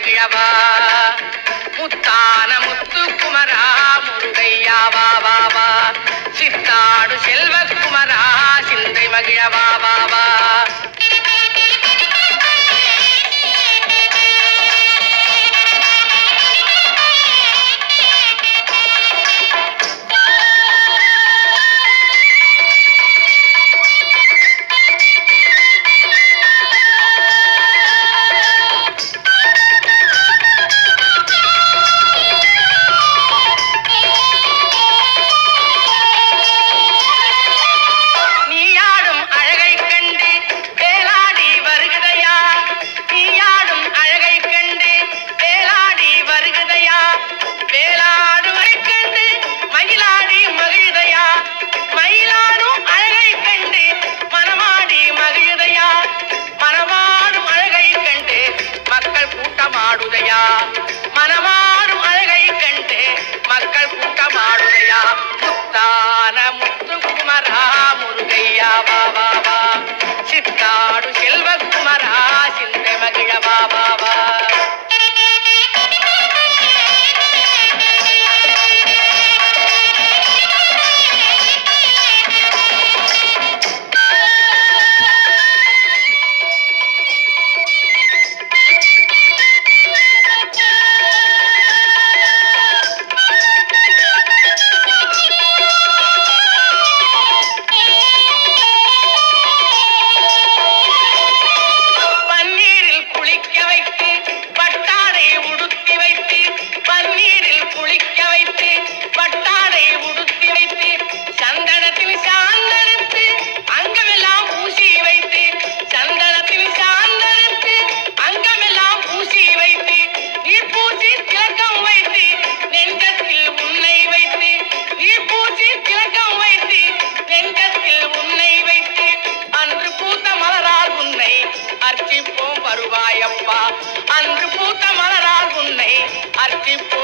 மகிழவா முத்தான முத்துக்குமரா முருகையா வா வா வா சித்தாடு செல்வக்குமரா சிந்தை மகிழவா வா வா மனமாடும் அழகை கண்டு மக்கள் கூட்டமாடுதையா முத்தான முத்துக்குமரா முருகையா வா வா வா சித்தாடு செல்வக்குமரா சிந்தை மகிழ வா வா வா அர்ச்சிப்போம் வருவாயப்பா அன்று பூத்த மலரால் உன்னை அர்ச்சிப்போம்